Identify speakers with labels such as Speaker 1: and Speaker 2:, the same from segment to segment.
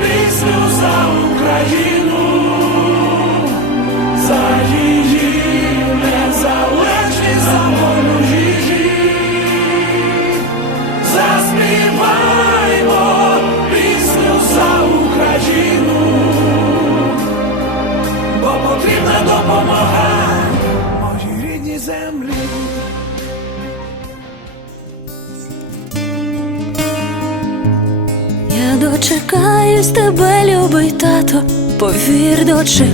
Speaker 1: пісню за Україну, за її незалежність, за волю її. Заспіваймо пісню за Україну, бо потрібна допомога моїй рідній землі.
Speaker 2: Я дочекаюсь тебе, любий тато, повір, дочекаюсь.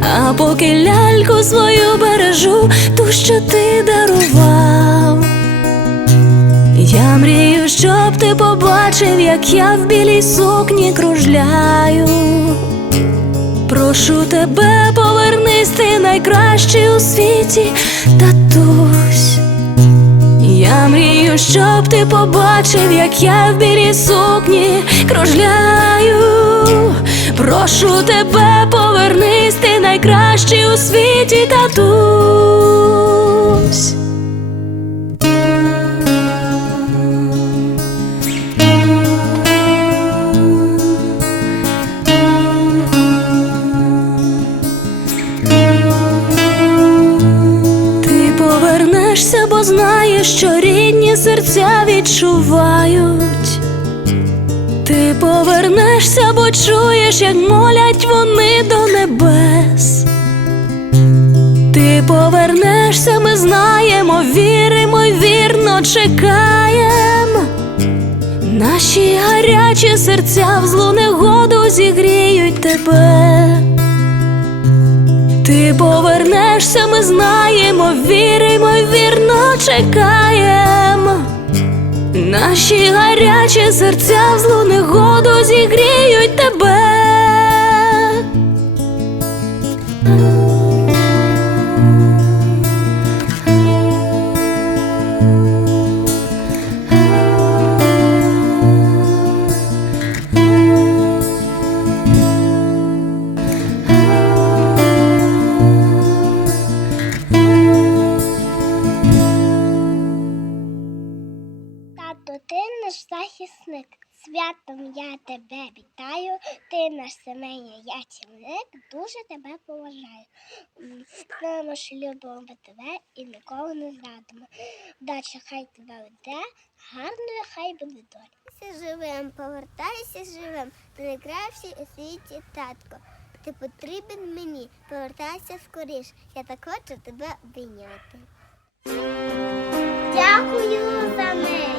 Speaker 2: А поки ляльку свою бережу, ту, що ти дарував. Я мрію, щоб ти побачив, як я в білій сукні кружляю. Прошу тебе, повернись, ти найкращий у світі, татусь. Щоб ти побачив, як я в білій сукні кружляю. Прошу тебе, повернись, ти найкращий у світі татусь. Повернешся, бо знаєш, що рідні серця відчувають. Ти повернешся, бо чуєш, як молять вони до небес. Ти повернешся, ми знаємо, віримо й вірно чекаємо. Наші гарячі серця в злу негоду зігріють тебе. Ти повернешся, ми знаємо, віримо й чекаємо. Наші гарячі серця в злу негоду
Speaker 3: Ти наш захисник. Святом я тебе вітаю. Ти наш сімейний ячівник. Дуже тебе поважаю. М, Знаємо, що любимо тебе і ніколи не зрадимо. Дача хай тебе веде, гарною хай буде доля. живем, повертайся живем. Ти найкращий у світі татко. Ти потрібен мені, повертайся скоріш. Я так хочу тебе обійняти. Дякую за неї.